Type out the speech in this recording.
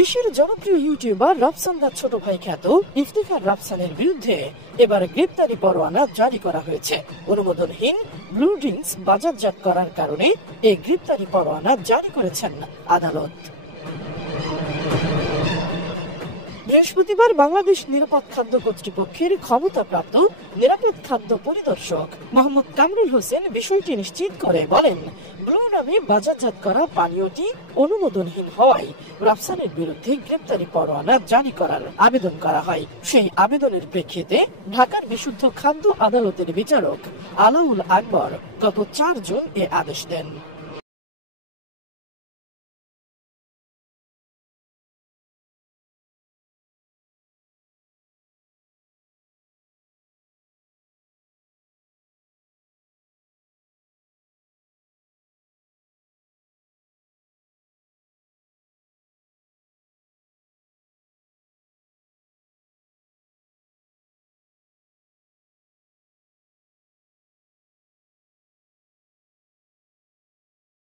দেশের জনপ্রিয় ইউটিউবার রাফসানদার ছোট ভাই খ্যাত ইফতিখার রাফসানের বিরুদ্ধে এবার গ্রেপ্তারি পরোয়ানা জারি করা হয়েছে। অনুমোদনহীন ব্লু ড্রিঙ্কস বাজারজাত করার কারণে এই গ্রেপ্তারি পরোয়ানা জারি করেছেন আদালত। বৃহস্পতিবার বাংলাদেশ নিরাপদ খাদ্য কর্তৃপক্ষের ক্ষমতাপ্রাপ্ত নিরাপদ খাদ্য পরিদর্শক মোহাম্মদ কামরুল হোসেন বিষয়টি নিশ্চিত করে বলেন, ব্লু নামে বাজারজাত করা পানীয়টি অনুমোদনহীন হওয়ায় রাফসানের বিরুদ্ধে গ্রেপ্তারি পরোয়ানা জারি করার আবেদন করা হয়। সেই আবেদনের প্রেক্ষিতে ঢাকার বিশুদ্ধ খাদ্য আদালতের বিচারক আলাউল আকবর গত 4 জুন এ আদেশ দেন।